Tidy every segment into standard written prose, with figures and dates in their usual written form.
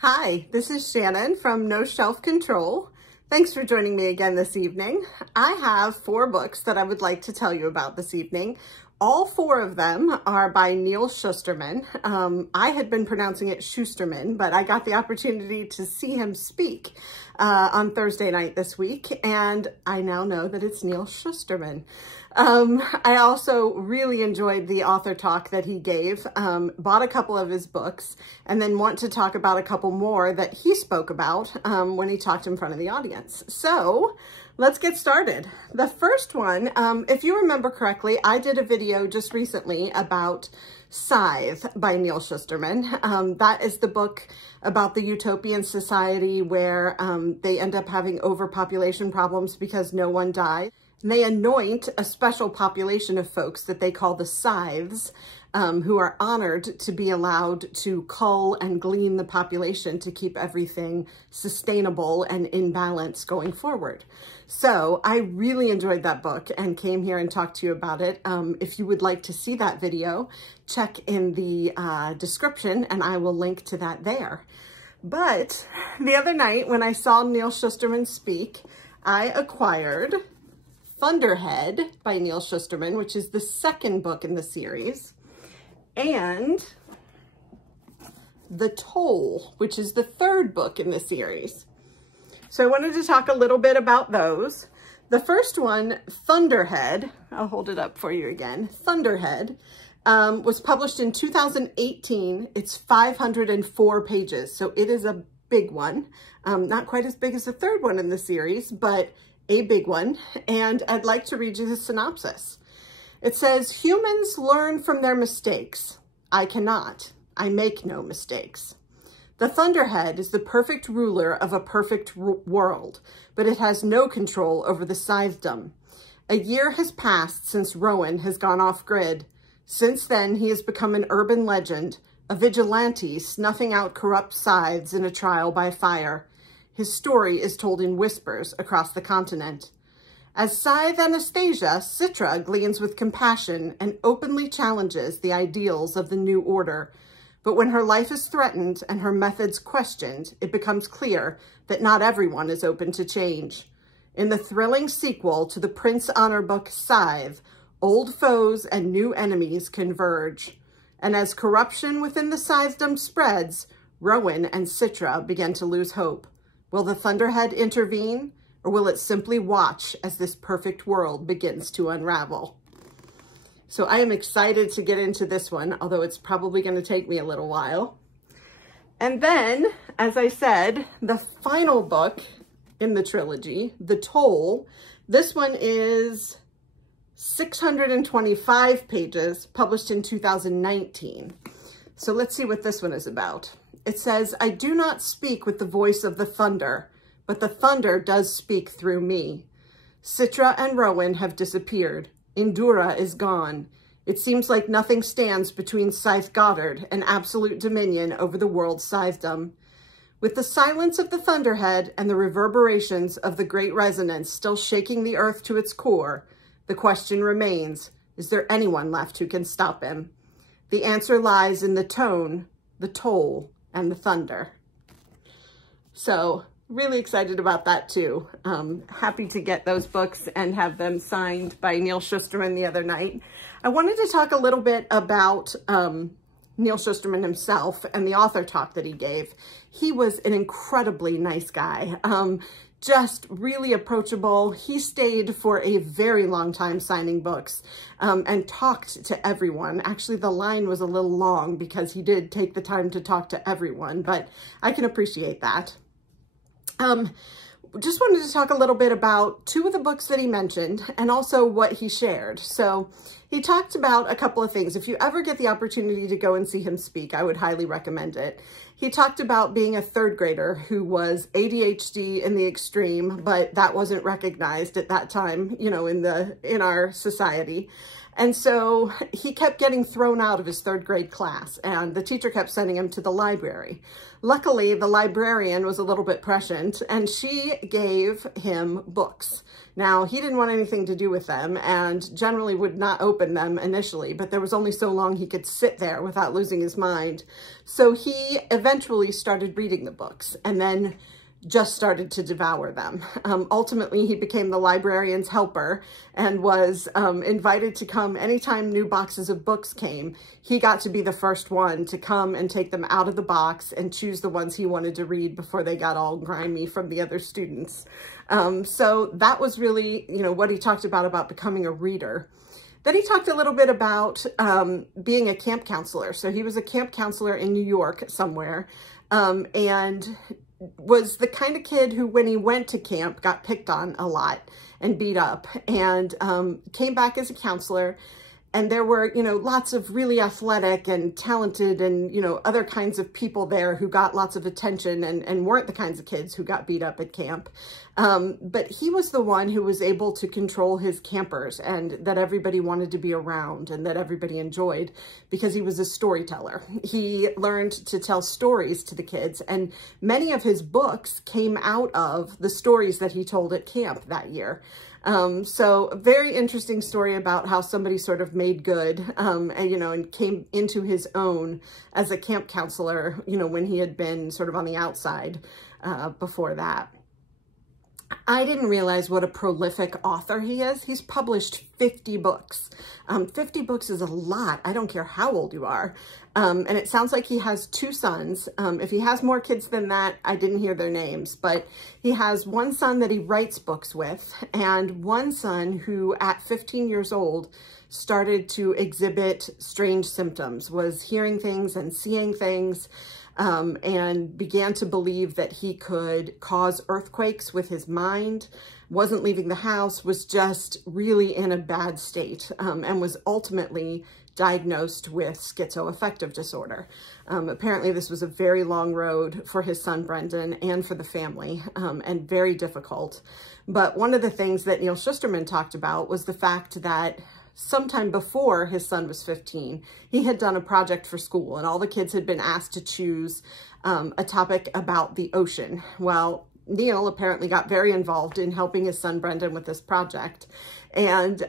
Hi, this is Shannon from No Shelf Control. Thanks for joining me again this evening. I have 4 books that I would like to tell you about this evening. All 4 of them are by Neal Shusterman. I had been pronouncing it Shusterman, but I got the opportunity to see him speak on Thursday night this week, and I now know that it's Neal Shusterman. I also really enjoyed the author talk that he gave, bought a couple of his books, and then want to talk about a couple more that he spoke about when he talked in front of the audience. So let's get started. The first one, if you remember correctly, I did a video just recently about Scythe by Neal Shusterman. That is the book about the utopian society where they end up having overpopulation problems because no one dies. And they anoint a special population of folks that they call the Scythes, who are honored to be allowed to cull and glean the population to keep everything sustainable and in balance going forward. So I really enjoyed that book and came here and talked to you about it. If you would like to see that video, check in the description and I will link to that there. But the other night when I saw Neal Shusterman speak, I acquired Thunderhead by Neal Shusterman, which is the second book in the series, and The Toll, which is the third book in the series. So I wanted to talk a little bit about those. The first one, Thunderhead, I'll hold it up for you again. Thunderhead was published in 2018. It's 504 pages, so it is a big one. Not quite as big as the third one in the series, but a big one, and I'd like to read you the synopsis. It says, humans learn from their mistakes. I cannot. I make no mistakes. The Thunderhead is the perfect ruler of a perfect world, but it has no control over the Scythedom. A year has passed since Rowan has gone off-grid. Since then, he has become an urban legend, a vigilante snuffing out corrupt scythes in a trial by fire. His story is told in whispers across the continent. As Scythe Anastasia, Citra gleans with compassion and openly challenges the ideals of the new order. But when her life is threatened and her methods questioned, it becomes clear that not everyone is open to change. In the thrilling sequel to the Prince Honor book Scythe, old foes and new enemies converge. And as corruption within the Scythedom spreads, Rowan and Citra begin to lose hope. Will the Thunderhead intervene, or will it simply watch as this perfect world begins to unravel? So I am excited to get into this one, although it's probably going to take me a little while. And then, as I said, the final book in the trilogy, The Toll, this one is 625 pages, published in 2019. So let's see what this one is about. It says, I do not speak with the voice of the thunder, but the thunder does speak through me. Citra and Rowan have disappeared. Indura is gone. It seems like nothing stands between Scythe Goddard and absolute dominion over the world's Scythedom. With the silence of the Thunderhead and the reverberations of the Great Resonance still shaking the earth to its core, the question remains, is there anyone left who can stop him? The answer lies in the tone, the toll, and the thunder. So really excited about that too. Happy to get those books and have them signed by Neal Shusterman the other night. I wanted to talk a little bit about Neal Shusterman himself and the author talk that he gave. He was an incredibly nice guy. Just really approachable. He stayed for a very long time signing books and talked to everyone. Actually, the line was a little long because he did take the time to talk to everyone, but I can appreciate that. Just wanted to talk a little bit about 2 of the books that he mentioned and also what he shared. So he talked about a couple of things. If you ever get the opportunity to go and see him speak, I would highly recommend it. He talked about being a 3rd grader who was ADHD in the extreme, but that wasn't recognized at that time, you know, in our society. And so he kept getting thrown out of his 3rd grade class, and the teacher kept sending him to the library. Luckily, the librarian was a little bit prescient, and she gave him books. Now, he didn't want anything to do with them and generally would not open them initially, but there was only so long he could sit there without losing his mind. So he eventually started reading the books and then just started to devour them. Ultimately, he became the librarian's helper and was invited to come anytime new boxes of books came. He got to be the first one to come and take them out of the box and choose the ones he wanted to read before they got all grimy from the other students. So that was really, what he talked about becoming a reader. Then he talked a little bit about being a camp counselor. So he was a camp counselor in New York somewhere, and was the kind of kid who, when he went to camp, got picked on a lot and beat up, and came back as a counselor. And there were, lots of really athletic and talented and, other kinds of people there who got lots of attention and weren't the kinds of kids who got beat up at camp. But he was the one who was able to control his campers, and that everybody wanted to be around and that everybody enjoyed, because he was a storyteller. He learned to tell stories to the kids, and many of his books came out of the stories that he told at camp that year. So a very interesting story about how somebody sort of made good, and came into his own as a camp counselor, when he had been sort of on the outside, before that. I didn't realize what a prolific author he is. He's published 50 books. 50 books is a lot. I don't care how old you are. And it sounds like he has 2 sons. If he has more kids than that, I didn't hear their names, but he has one son that he writes books with, and one son who at 15 years old started to exhibit strange symptoms, was hearing things and seeing things, and began to believe that he could cause earthquakes with his mind, wasn't leaving the house, was just really in a bad state, and was ultimately diagnosed with schizoaffective disorder. Apparently this was a very long road for his son Brendan and for the family, and very difficult. But one of the things that Neal Shusterman talked about was the fact that sometime before his son was 15, he had done a project for school, and all the kids had been asked to choose a topic about the ocean. Well, Neal apparently got very involved in helping his son Brendan with this project. And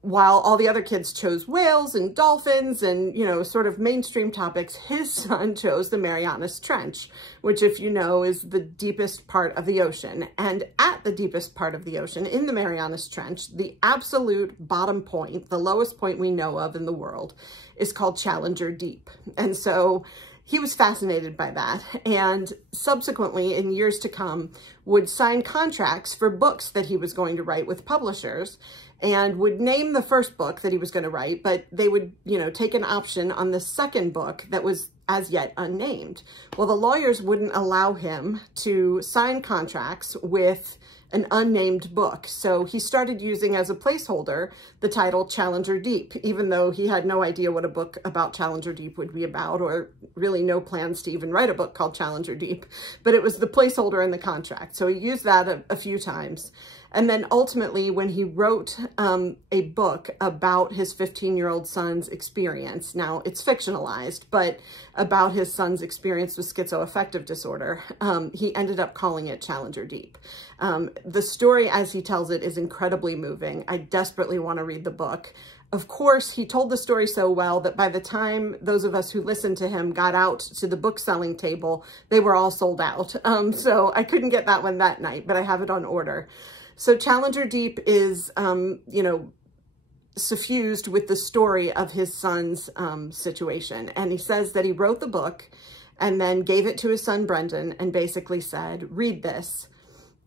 while all the other kids chose whales and dolphins and, sort of mainstream topics, his son chose the Marianas Trench, which, if you know, is the deepest part of the ocean. And at the deepest part of the ocean, in the Marianas Trench, the absolute bottom point, the lowest point we know of in the world, is called Challenger Deep. And so he was fascinated by that, and subsequently, in years to come, would sign contracts for books that he was going to write with publishers, and would name the first book that he was going to write, but they would, take an option on the second book that was as yet unnamed. Well, the lawyers wouldn't allow him to sign contracts with an unnamed book. So he started using as a placeholder the title Challenger Deep, even though he had no idea what a book about Challenger Deep would be about, or really no plans to even write a book called Challenger Deep, but it was the placeholder in the contract. So he used that a few times. And then ultimately, when he wrote a book about his 15-year-old son's experience, now it's fictionalized, but about his son's experience with schizoaffective disorder, he ended up calling it Challenger Deep. The story, as he tells it, is incredibly moving. I desperately want to read the book. Of course, he told the story so well that by the time those of us who listened to him got out to the book selling table, they were all sold out. So I couldn't get that one that night, but I have it on order. So Challenger Deep is, suffused with the story of his son's situation. And he says that he wrote the book and then gave it to his son, Brendan, and basically said, read this.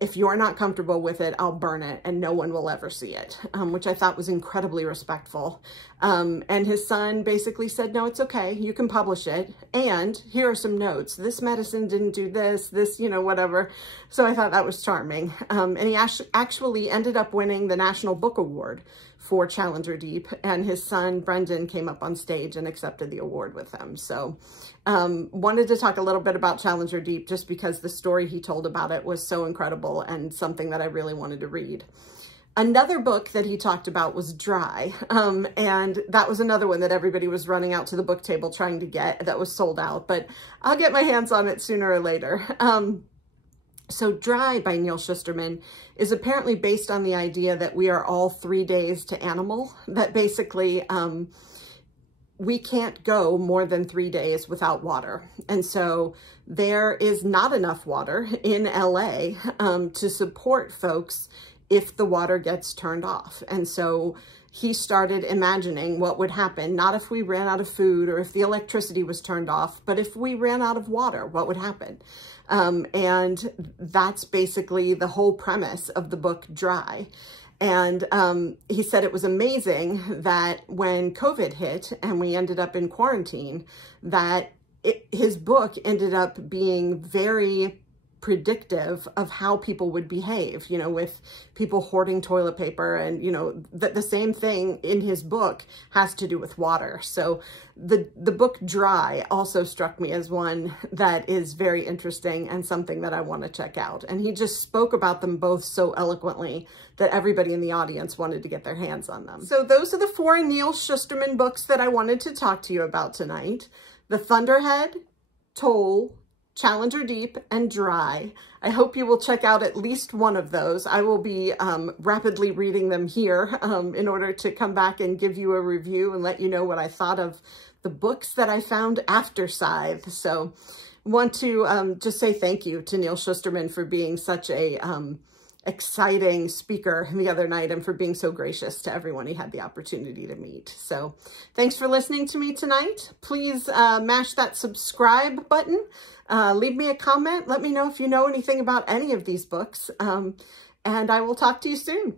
If you're not comfortable with it, I'll burn it and no one will ever see it, which I thought was incredibly respectful. And his son basically said, no, it's okay. You can publish it. And here are some notes. This medicine didn't do this, whatever. So I thought that was charming. And he actually ended up winning the National Book Award for Challenger Deep, and his son Brendan came up on stage and accepted the award with him. So wanted to talk a little bit about Challenger Deep just because the story he told about it was so incredible and something that I really wanted to read. Another book that he talked about was Dry, and that was another one that everybody was running out to the book table trying to get, that was sold out, but I'll get my hands on it sooner or later. So Dry by Neal Shusterman is apparently based on the idea that we are all 3 days to animal, that basically we can't go more than 3 days without water. And so there is not enough water in LA to support folks if the water gets turned off. And so he started imagining what would happen, not if we ran out of food or if the electricity was turned off, but if we ran out of water, what would happen? And that's basically the whole premise of the book Dry. And he said it was amazing that when COVID hit and we ended up in quarantine, that his book ended up being very predictive of how people would behave, you know, with people hoarding toilet paper, and, you know, the same thing in his book has to do with water. So the book Dry also struck me as one that is very interesting and something that I want to check out. And he just spoke about them both so eloquently that everybody in the audience wanted to get their hands on them. So those are the 4 Neal Shusterman books that I wanted to talk to you about tonight. The Thunderhead, Toll, Challenger Deep, and Dry. I hope you will check out at least one of those. I will be rapidly reading them here in order to come back and give you a review and let you know what I thought of the books that I found after Scythe. So I want to just say thank you to Neal Shusterman for being such a exciting speaker the other night and for being so gracious to everyone he had the opportunity to meet. So thanks for listening to me tonight. Please mash that subscribe button. Leave me a comment. Let me know if you know anything about any of these books. And I will talk to you soon.